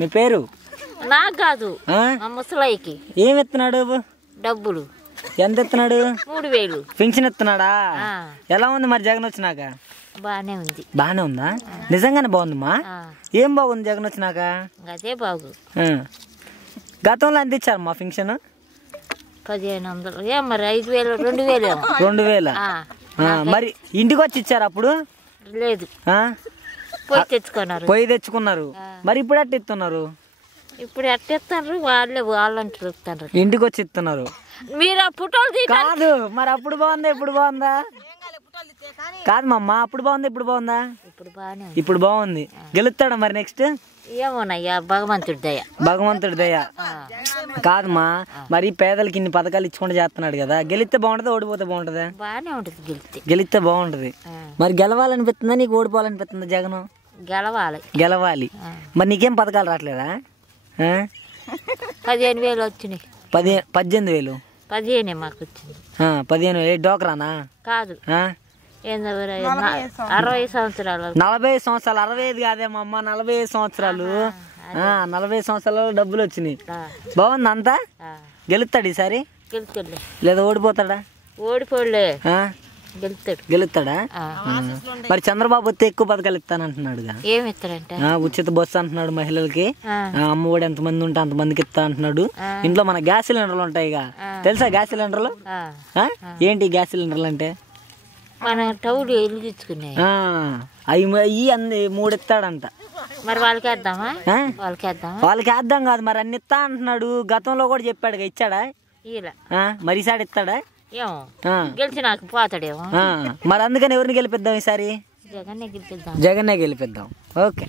మీ పేరు? నాకు కాదు, ముసలాయికి. ఏమి ఇస్తున్నాడు? డబ్బులు. ఎంత ఇస్తున్నాడు? 3000. పింఛన్ ఇస్తున్నాడా? ఎలా ఉంది మరి జగన్ వచ్చినాక? బానే ఉంది. బానే ఉందా? నిజంగానే బాగుందమ్మా. ఏం బాగుంది జగన్ వచ్చినాక? అదే బాగు. గతంలో ఎంత ఇచ్చారు మా పింఛన్? 1500. మరి 5000, 2000. 2000. మరి ఇంటికి వచ్చి ఇచ్చారు అప్పుడు? లేదు, పోయి తెచ్చుకున్నారు. పోయి తెచ్చుకున్నారు. మరి ఇప్పుడు ఎట్ట ఇస్తున్నారు? ఇప్పుడు ఎట్ట ఇస్తున్నారు? వాళ్ళంటారు ఇస్తున్నారు. ఇంటికి వచ్చి ఇస్తున్నారు. మీరు ఫోటోలు కాదు, మరి అప్పుడు బాగుందా ఇప్పుడు బాగుందా? కాదు మమ్మ, అప్పుడు బాగుందా ఇప్పుడు బాగుందా? ఇప్పుడు బాగుంది. గెలుస్తాడా మరి నెక్స్ట్? ఏమోనయ్యా, భగవంతుడి దయ. భగవంతుడి దయ కాదమ్మా. మరి పేదలకి ఇన్ని పథకాలు ఇచ్చుకుంటూ చేస్తున్నాడు కదా, గెలిస్తే బాగుంటుందా ఓడిపోతే బాగుంటుందా? బానే ఉంటది. గెలిస్తే బాగుంటది. మరి గెలవాలనిపిస్తుందా నీకు ఓడిపోవాలనిపిస్తుందా? జగన్ గెలవాలి. మరి నీకేం పథకాలు రావట్లేదా? 15,000 వచ్చినాయి. 18,000. 15 మాకు వచ్చింది. 15,000 డోకరానా? కాదు, 60 సంవత్సరాలు. 40 సంవత్సరాలు. 65 కాదేమమ్మా, 45 సంవత్సరాలు. 45 సంవత్సరాలు డబ్బులు వచ్చినాయి. బాగుంది అంతా. గెలుస్తాడు ఈసారి లేదా ఓడిపోతాడా? ఓడిపోలే, గెలుస్తాడా? మరి చంద్రబాబు వస్తే ఎక్కువ పథకాలు ఇస్తానంటున్నాడు. ఏమి ఇస్తాడంటే ఉచిత బస్సు అంటున్నాడు మహిళలకి. అమ్మఒడి ఎంతమంది ఉంటే అంతమందికి ఇస్తా అంటున్నాడు. ఇంట్లో మన గ్యాస్ సిలిండర్లు ఉంటాయి, తెలుసా గ్యాస్ సిలిండర్లు? ఏంటి గ్యాస్ సిలిండర్లు అంటే? మన టౌన్ వెలిగించుకున్నాయి అవి 3 ఇస్తాడంట. మరి వాళ్ళకి వేద్దాం కాదు, మరి అన్ని ఇస్తా అంటున్నాడు. గతంలో కూడా చెప్పాడు, ఇచ్చాడా? మరి ఈసారి ఇస్తాడా? ఏమో, గెలిచి నాకు పోతాడేమో. మరి అందుకని ఎవరిని గెలిపిద్దాం ఈసారి? జగన్నే గెలిపిద్దాం. జగన్నే గెలిపిద్దాం. ఓకే.